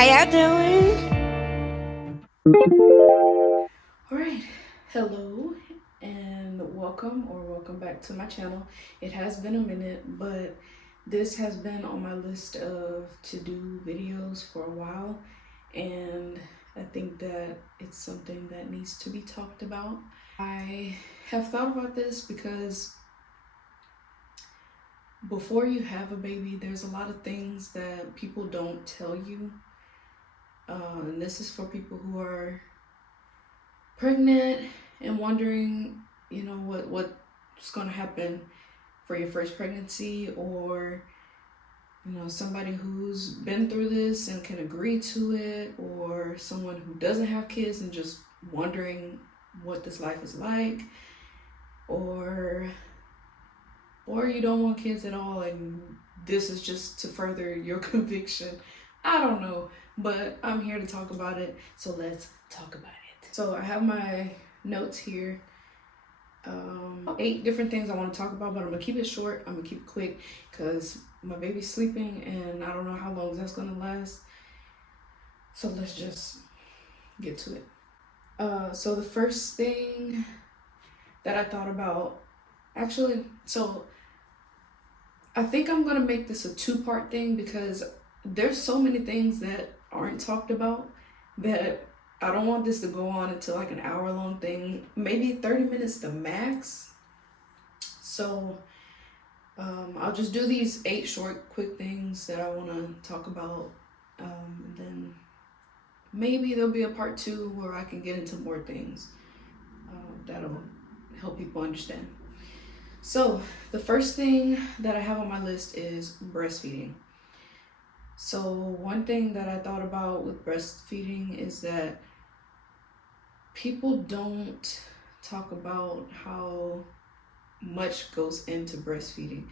How y'all doing? Alright, hello and welcome back to my channel. It has been a minute, but this has been on my list of to-do videos for a while, and I think that it's something that needs to be talked about. I have thought about this because before you have a baby, there's a lot of things that people don't tell you, and this is for people who are pregnant and wondering, what's going to happen for your first pregnancy, or somebody who's been through this and can agree to it, or someone who doesn't have kids and just wondering what this life is like, or you don't want kids at all and this is just to further your conviction. I don't know, but I'm here to talk about it, so let's talk about it. So I have my notes here, 8 different things I want to talk about, but I'm gonna keep it short. I'm gonna keep it quick because my baby's sleeping and I don't know how long that's gonna last, so let's just get to it. So the first thing that I thought about, so I think I'm gonna make this a 2-part thing because there's so many things that aren't talked about that I don't want this to go on until like an hour-long thing, maybe 30 minutes the max. So I'll just do these 8 short, quick things that I want to talk about, and then maybe there'll be a part 2 where I can get into more things that'll help people understand. So the first thing that I have on my list is breastfeeding. So one thing that I thought about with breastfeeding is that people don't talk about how much goes into breastfeeding.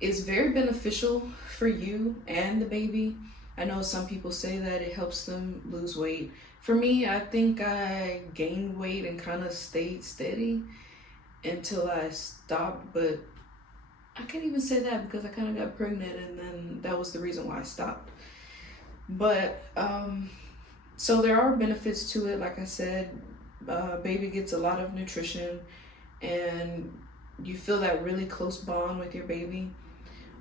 It's very beneficial for you and the baby. I know some people say that it helps them lose weight. For me, I think I gained weight and kind of stayed steady until I stopped, but I can't even say that because I kind of got pregnant and then that was the reason why I stopped. But so there are benefits to it. Like I said, baby gets a lot of nutrition and you feel that really close bond with your baby.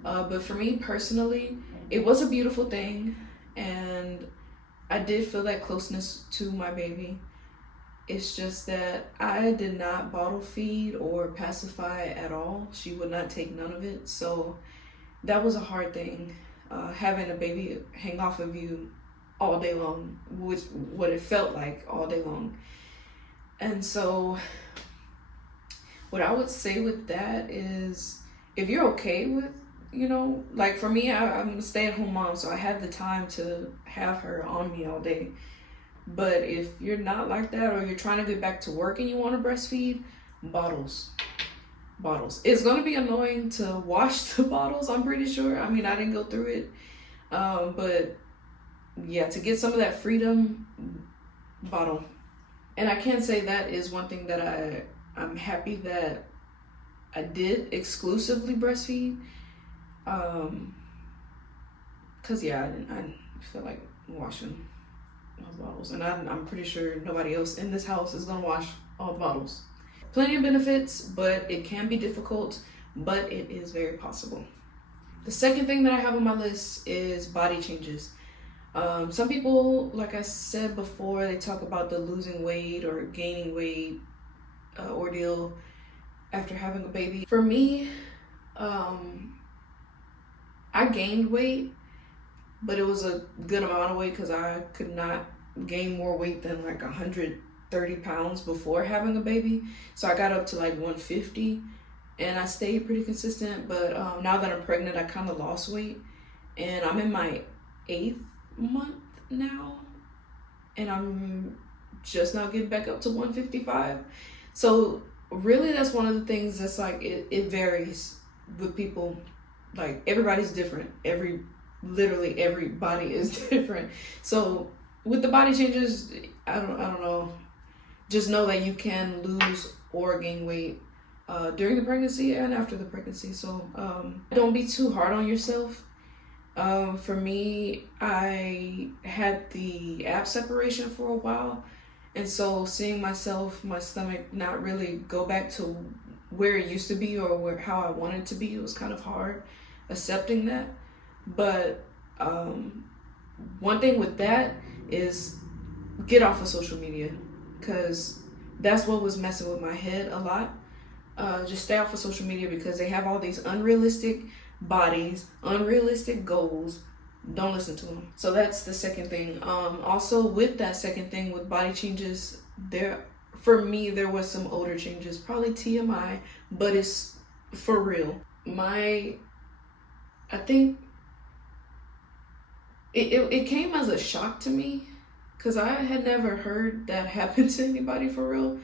But for me personally, it was a beautiful thing and I did feel that closeness to my baby. It's just that I did not bottle feed or pacify at all. She would not take none of it. So that was a hard thing, having a baby hang off of you all day long, which what it felt like all day long. And so what I would say with that is, if you're okay with, like for me, I'm a stay-at-home mom, so I have the time to have her on me all day. But if you're not like that, or you're trying to get back to work and you want to breastfeed, bottles. It's going to be annoying to wash the bottles, I'm pretty sure. I mean, I didn't go through it. But yeah, to get some of that freedom, bottle. And I can say that is one thing that I'm happy that I did exclusively breastfeed. Cause yeah, I feel like washing those bottles, and I'm pretty sure nobody else in this house is gonna wash all the bottles. Plenty of benefits, but it can be difficult, but it is very possible. The second thing that I have on my list is body changes. Some people, like I said before, they talk about the losing weight or gaining weight ordeal after having a baby. For me, I gained weight, but it was a good amount of weight because I could not gain more weight than like 130 pounds before having a baby. So I got up to like 150 and I stayed pretty consistent. But now that I'm pregnant, I kind of lost weight and I'm in my 8th month now and I'm just now getting back up to 155. So really that's one of the things that's like, it varies with people. Like everybody's different. Literally everybody is different. So with the body changes, I don't know. Just know that you can lose or gain weight during the pregnancy and after the pregnancy. So don't be too hard on yourself. For me, I had the ab separation for a while, and so seeing my stomach not really go back to where it used to be or how I wanted it to be, it was kind of hard accepting that. But one thing with that is get off of social media, because that's what was messing with my head a lot. Just stay off of social media because they have all these unrealistic bodies, unrealistic goals. Don't listen to them. So that's the second thing. Also with that second thing with body changes, for me there was some older changes, probably TMI, but it's for real. I think it came as a shock to me because I had never heard that happen to anybody for real,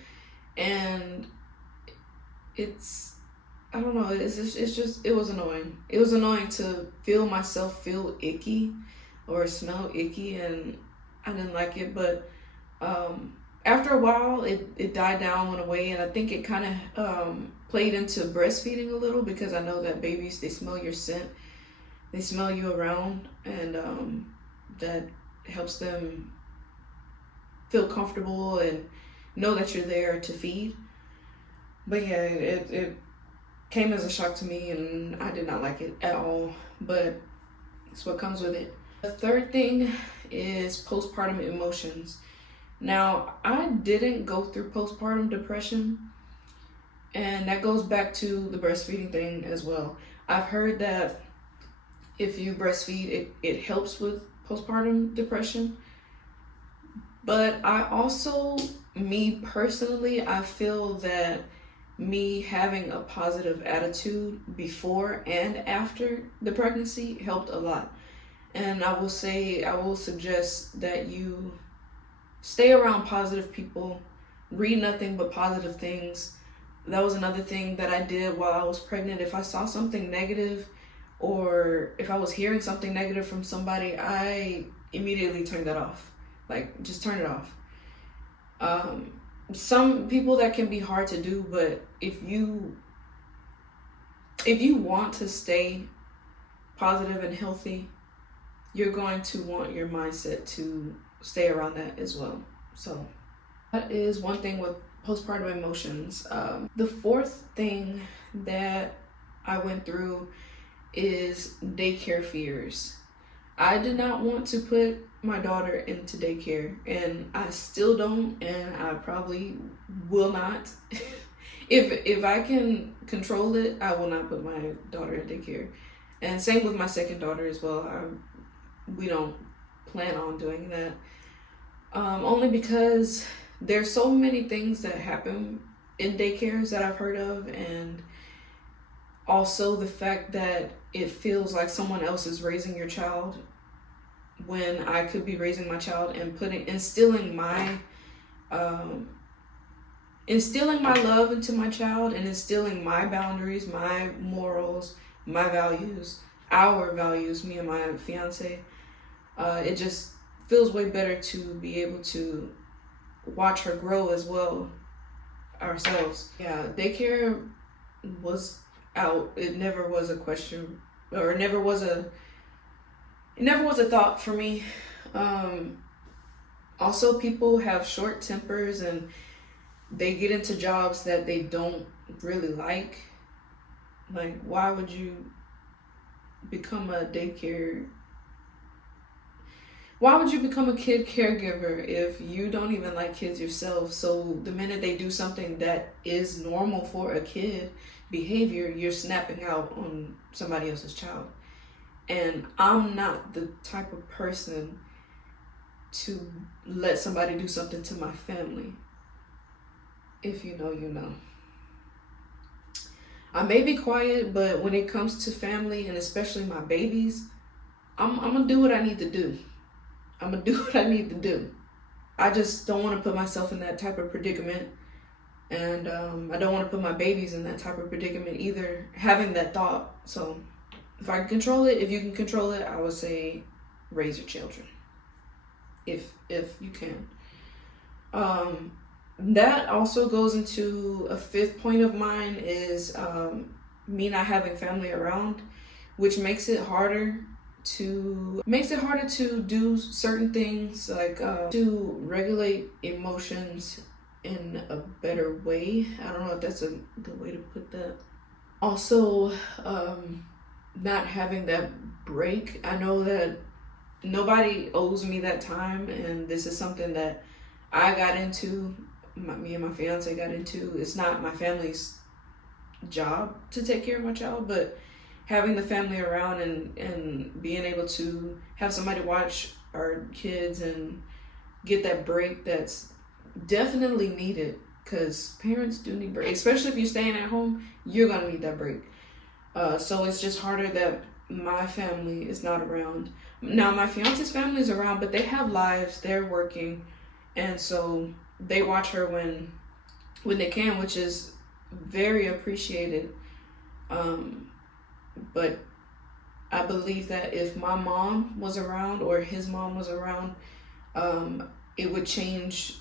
and it's I don't know. It's just it was annoying. It was annoying to feel myself feel icky or smell icky, and I didn't like it. But after a while, it died down, went away, and I think it kind of played into breastfeeding a little because I know that babies, they smell your scent, they smell you around, and that helps them feel comfortable and know that you're there to feed. But yeah, it came as a shock to me, and I did not like it at all, but it's what comes with it. The third thing is postpartum emotions. Now, I didn't go through postpartum depression, and that goes back to the breastfeeding thing as well. I've heard that if you breastfeed, it helps with postpartum depression. But I also, me personally, I feel that me having a positive attitude before and after the pregnancy helped a lot. And I will suggest that you stay around positive people, read nothing but positive things. That was another thing that I did while I was pregnant. If I saw something negative or if I was hearing something negative from somebody, I immediately turned that off. Like, just turn it off. Some people, that can be hard to do, but if you want to stay positive and healthy, you're going to want your mindset to stay around that as well. So that is one thing with postpartum emotions. The fourth thing that I went through is daycare fears. I did not want to put my daughter into daycare, and I still don't, and I probably will not. If I can control it, I will not put my daughter in daycare. And same with my second daughter as well. We don't plan on doing that. Only because there's so many things that happen in daycares that I've heard of, and also the fact that it feels like someone else is raising your child when I could be raising my child and instilling my love into my child and instilling my boundaries, my morals, my values, our values, me and my fiance. It just feels way better to be able to watch her grow as well ourselves. Yeah, daycare was out. It never was a question, or it never was a thought for me. Also, people have short tempers and they get into jobs that they don't really like. Like, why would you become a daycare? Why would you become a kid caregiver if you don't even like kids yourself? So the minute they do something that is normal for a kid behavior, you're snapping out on somebody else's child. And I'm not the type of person to let somebody do something to my family. If you know, you know. I may be quiet, but when it comes to family and especially my babies, I'm gonna do what I need to do. I'm gonna do what I need to do. I just don't want to put myself in that type of predicament, and I don't want to put my babies in that type of predicament either, having that thought. So if I can control it, if you can control it, I would say raise your children, if you can. That also goes into a fifth point of mine is me not having family around, which makes it harder makes it harder to do certain things, like to regulate emotions in a better way. I don't know if that's a good way to put that. Also, not having that break. I know that nobody owes me that time, and this is something that I got into. Me and my fiance got into. It's not my family's job to take care of my child, but having the family around and being able to have somebody watch our kids and get that break, that's definitely needed, because parents do need break, especially if you're staying at home. You're gonna need that break. So it's just harder that my family is not around. Now my fiance's family is around, but they have lives, they're working, and so they watch her when they can, which is very appreciated. But I believe that if my mom was around or his mom was around, it would change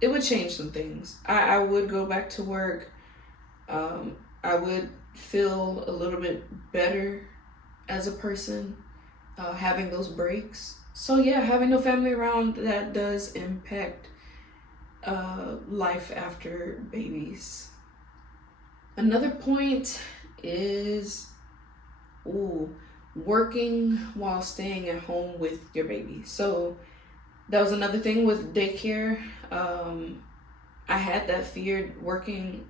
some things. I would go back to work. I would feel a little bit better as a person, having those breaks. So yeah, having no family around, that does impact life after babies. Another point is working while staying at home with your baby. So that was another thing with daycare. I had that fear working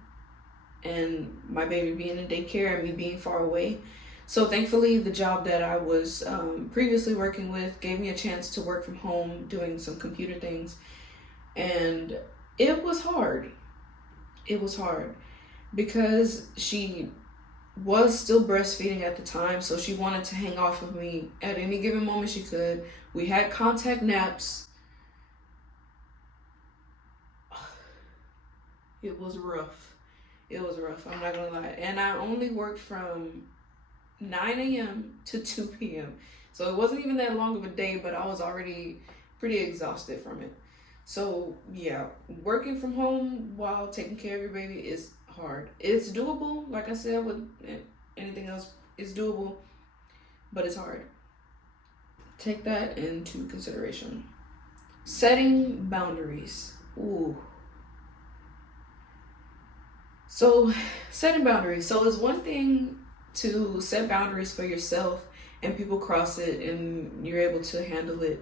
and my baby being in daycare and me being far away. So thankfully, the job that I was previously working with gave me a chance to work from home doing some computer things. And it was hard. It was hard because she was still breastfeeding at the time, so she wanted to hang off of me at any given moment she could. We had contact naps. It was rough. It was rough, I'm not gonna lie. And I only worked from 9 a.m. to 2 p.m. So it wasn't even that long of a day, but I was already pretty exhausted from it. So yeah, working from home while taking care of your baby is hard. It's doable, like I said, with anything else, it's doable, but it's hard. Take that into consideration. Setting boundaries. Ooh. So setting boundaries. So it's one thing to set boundaries for yourself and people cross it and you're able to handle it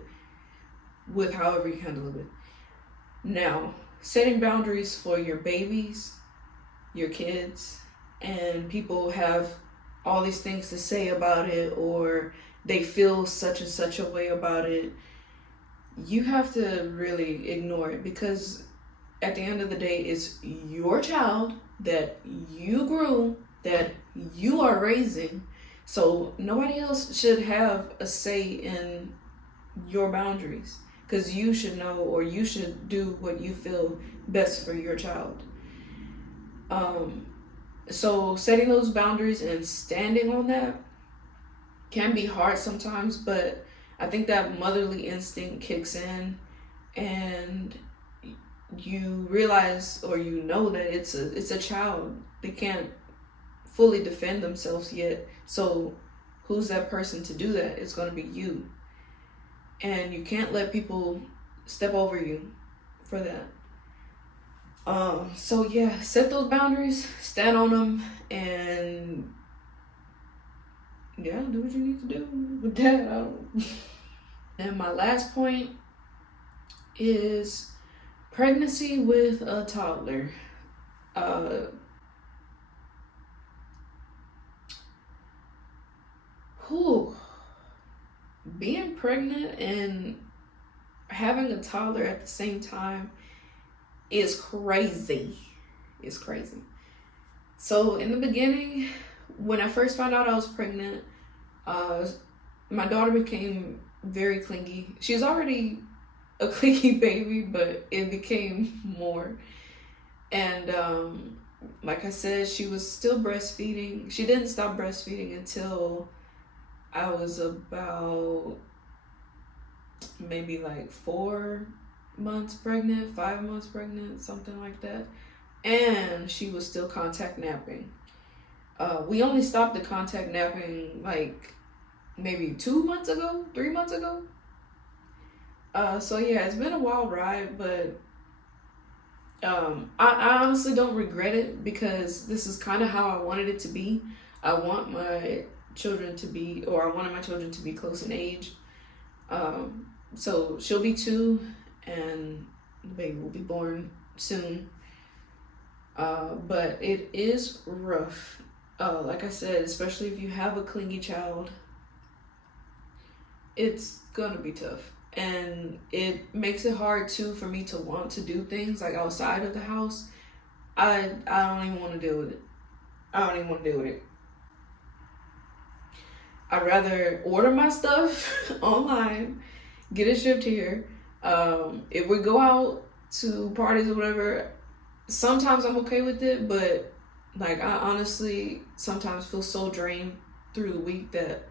with however you handle it with. Now, setting boundaries for your babies, your kids, and people have all these things to say about it, or they feel such and such a way about it, you have to really ignore it, because at the end of the day, it's your child that you grew, that you are raising. So nobody else should have a say in your boundaries, because you should know, or you should do what you feel best for your child. So setting those boundaries and standing on that can be hard sometimes, but I think that motherly instinct kicks in and you realize, or you know, that it's a child. They can't fully defend themselves yet. So who's that person to do that? It's going to be you. And you can't let people step over you for that. So yeah, set those boundaries, stand on them, and yeah, do what you need to do with that. And my last point is pregnancy with a toddler. Being pregnant and having a toddler at the same time is crazy. It's crazy. So in the beginning, when I first found out I was pregnant, my daughter became very clingy. She's already a clingy baby, but it became more. And like I said, she was still breastfeeding. She didn't stop breastfeeding until I was about maybe like 4 months pregnant, 5 months pregnant, something like that. And she was still contact napping. We only stopped the contact napping like maybe 2 months ago, 3 months ago. So yeah, it's been a wild ride, but I honestly don't regret it because this is kind of how I wanted it to be. I want my children to be, or I wanted my children to be close in age. So she'll be 2, and the baby will be born soon. But it is rough. Like I said, especially if you have a clingy child, it's gonna be tough. And it makes it hard too for me to want to do things like outside of the house. I don't even want to deal with it. I don't even want to deal with it. I'd rather order my stuff online, get it shipped here. If we go out to parties or whatever, sometimes I'm okay with it, but like I honestly sometimes feel so drained through the week that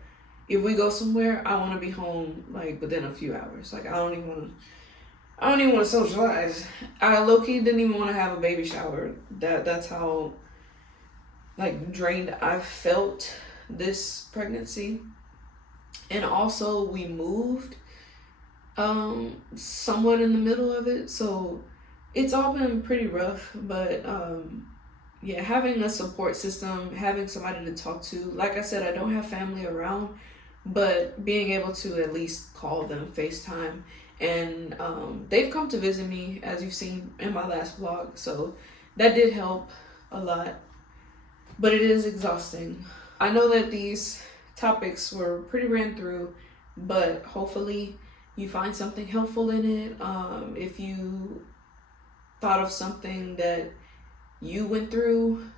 if we go somewhere, I want to be home like within a few hours. Like I don't even want to socialize. I low key didn't even want to have a baby shower. That's how like drained I felt this pregnancy. And also we moved somewhat in the middle of it, so it's all been pretty rough. But yeah, having a support system, having somebody to talk to. Like I said, I don't have family around, but being able to at least call them, FaceTime, and they've come to visit me, as you've seen in my last vlog, so that did help a lot. But it is exhausting. I know that these topics were pretty ran through, but hopefully you find something helpful in it. If you thought of something that you went through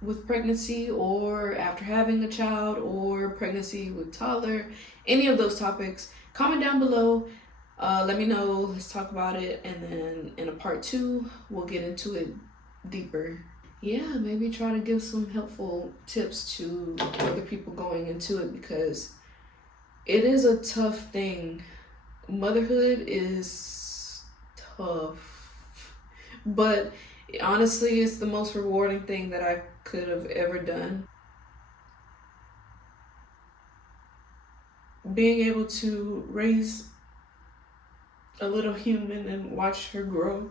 with pregnancy, or after having a child, or pregnancy with toddler, any of those topics, comment down below. Let me know. Let's talk about it, and then in a part 2 we'll get into it deeper. Yeah, maybe try to give some helpful tips to other people going into it, because it is a tough thing. Motherhood is tough, but honestly, it's the most rewarding thing that I could have ever done. Being able to raise a little human and watch her grow.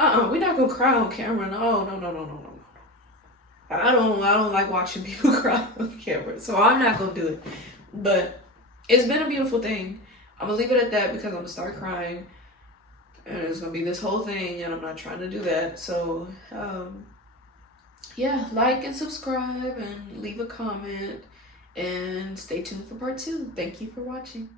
We're not gonna cry on camera. No. I don't like watching people cry on camera, so I'm not gonna do it. But it's been a beautiful thing. I'm gonna leave it at that because I'm gonna start crying, and it's gonna be this whole thing, and I'm not trying to do that. So yeah, like and subscribe and leave a comment, and stay tuned for part 2. Thank you for watching.